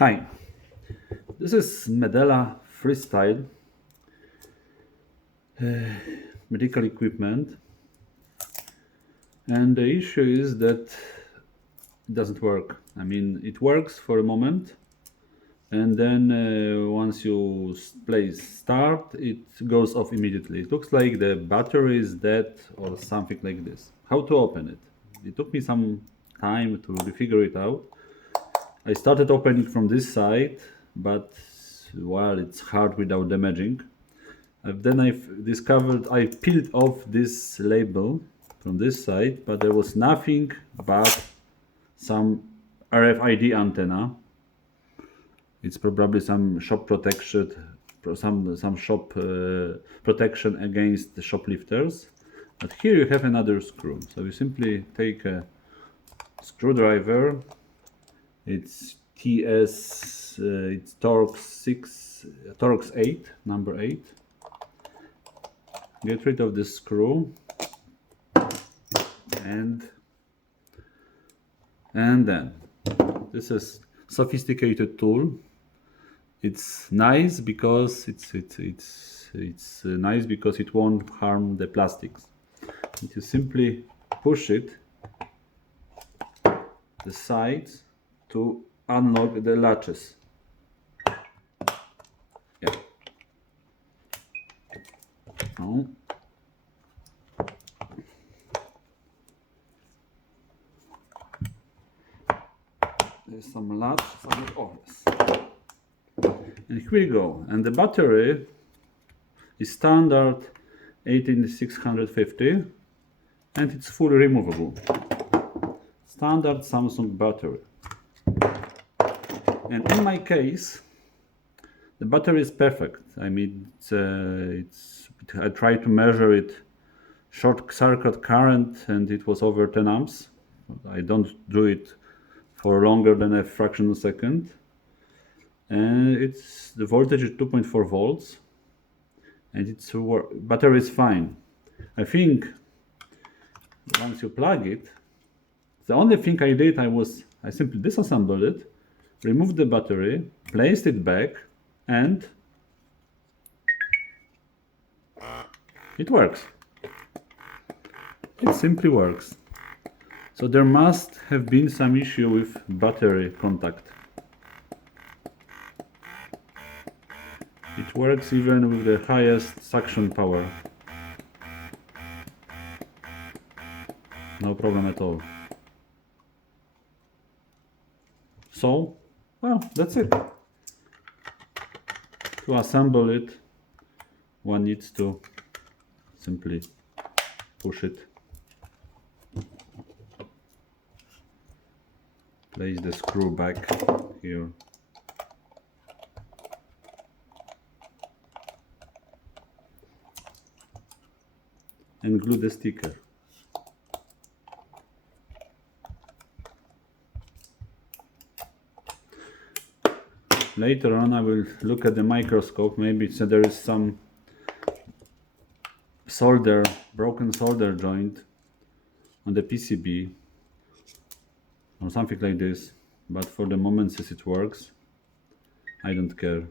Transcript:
Hi, this is Medela Freestyle medical equipment, and the issue is that it doesn't work. I mean, it works for a moment, and then once you place start, it goes off immediately. It looks like the battery is dead or something like this. How to open it? It took me some time to figure it out. I started opening from this side, but well, it's hard without damaging. Then I've discovered I peeled off this label from this side, but there was nothing but some RFID antenna. It's probably some shop protection, some shop protection against the shoplifters. But here you have another screw. So you simply take a screwdriver. It's it's Torx 8, number 8. Get rid of this screw and then this is sophisticated tool. It's nice because it's nice because it won't harm the plastics. And you simply push it the sides to unlock the latches. Yeah. No. There's some latch. Oh, yes. And here we go. And the battery is standard 18650, and it's fully removable. Standard Samsung battery. And in my case, the battery is perfect. I mean, I tried to measure it short circuit current, and it was over 10 amps. I don't do it for longer than a fraction of a second. And the voltage is 2.4 volts, and battery is fine. I think once you plug it, the only thing I did, I simply disassembled it, removed the battery, placed it back, and it works. It simply works. So there must have been some issue with battery contact. It works even with the highest suction power. No problem at all. So, well, that's it. To assemble it, one needs to simply push it, place the screw back here, and glue the sticker. Later on I will look at the microscope, maybe there is some broken solder joint on the PCB or something like this, but for the moment, since it works, I don't care.